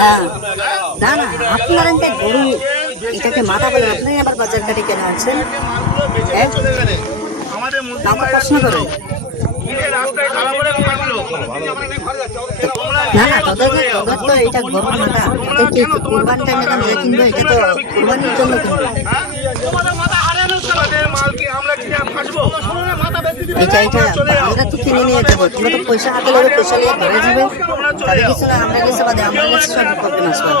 হ্যাঁ, না না, আপনার গরু এটাকে মাথা বলে, আপনি আবার বাজার ঘাটে কেন আছেন? আমাকে প্রশ্ন করেন। না না, তোদের তো এটা গরু মাথা, তোদের কি কোরবান টাইমে দাম কিনবে? এটা তো কোরবানির জন্য কিনবে। এটা আমরা তো কিনে নিয়ে যাবো, তোমরা তো পয়সা হাতে নেবে, পয়সা নিয়ে ঘরে যাবে, তাদের কিছু না, আমরা কিছু বাদে আমরা কাছে সব করবেন আসবে।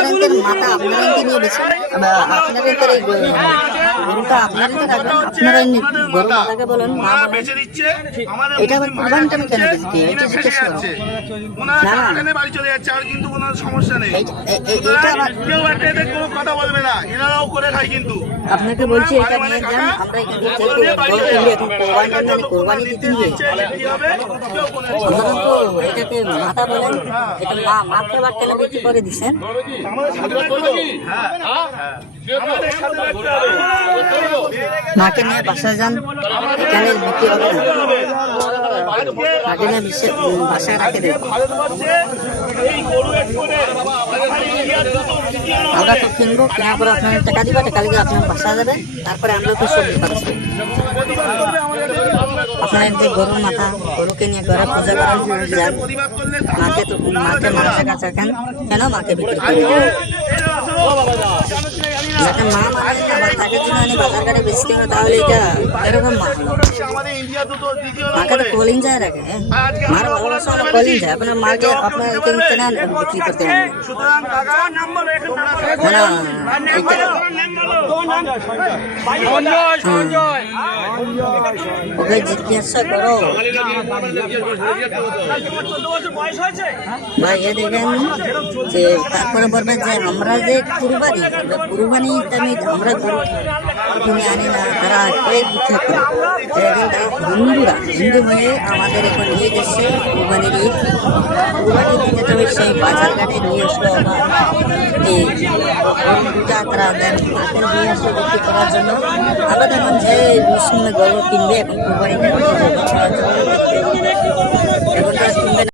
আপনাদের মাথা আপনাদেরকে নিয়ে বেছে, আপনাদের এই গরুটা আপনাদেরকে রাখবেন, আপনারা গরু মাথাকে বলেন মা বেঁচে দিচ্ছে, এটা আবার কোরবান টাইমে কেন বেঁচে? এটা জিজ্ঞেস করো। না না, বাড়ি চলে যাচ্ছে, আর কিন্তু কোনো সমস্যা নেই, এটা কোনো কথা বলবে না, এনারাও করে খায়। কিন্তু আপনাকে বলছি এটা নিয়ে যান, আমরা কিন্তু এখন কোরবানি দিতে গিয়ে আপনারা তো এটাকে মাথা বলেন, এটা মাথা বা কেন বিক্রি করে দিচ্ছেন? মাকে নিয়ে বাসায় যান, এখানে বিক্রি হবে না, মাকে নিয়ে বাসায় রাখে দেন। আমরা তো কিনবো, কেনার পরে আপনার টাকা দিবা, টাকা দিয়ে আপনার বাসায় যাবে, তারপরে আমরা তো সবজি পাচ্ছি। আপনার যে গরুর মাথা, গরুকে নিয়ে ঘরে পূজা করার যান, মাকে মানুষের কাছে কেন মাকে বিক্রি করি? যাতে মা মারা যায় তাকে জন্য আমি বাজার ঘাটে বেচতে হবে, তাহলে এটা এরকম মাকে তো কলিং যায় রাখে, মার ভালোবাসা হলে কলিং যায়। আপনার মাকে আপনার কেন বিক্রি করতে হবে? ওকে জিজ্ঞাসা করো ভাই, এ দেখেন যে তারপরে বলবেন যে আমরা যে কুরবানি আমরা গরু কিনে আনি না, তারা ইচ্ছা করে। এখন তারা হিন্দু হয়ে আমাদের এখন নিয়ে গেছে কুরবানির ঈদ, কুরবানি দিতে তবে সেই বাজার ঘাটে নিয়ে আসলো, এই গরুটা তারা দেন নিয়ে আসলো বিক্রি করার জন্য। আবার এখন যে মুসলিম গরু কিনবে এখন কুরবানি এখন তারা কিনবে না।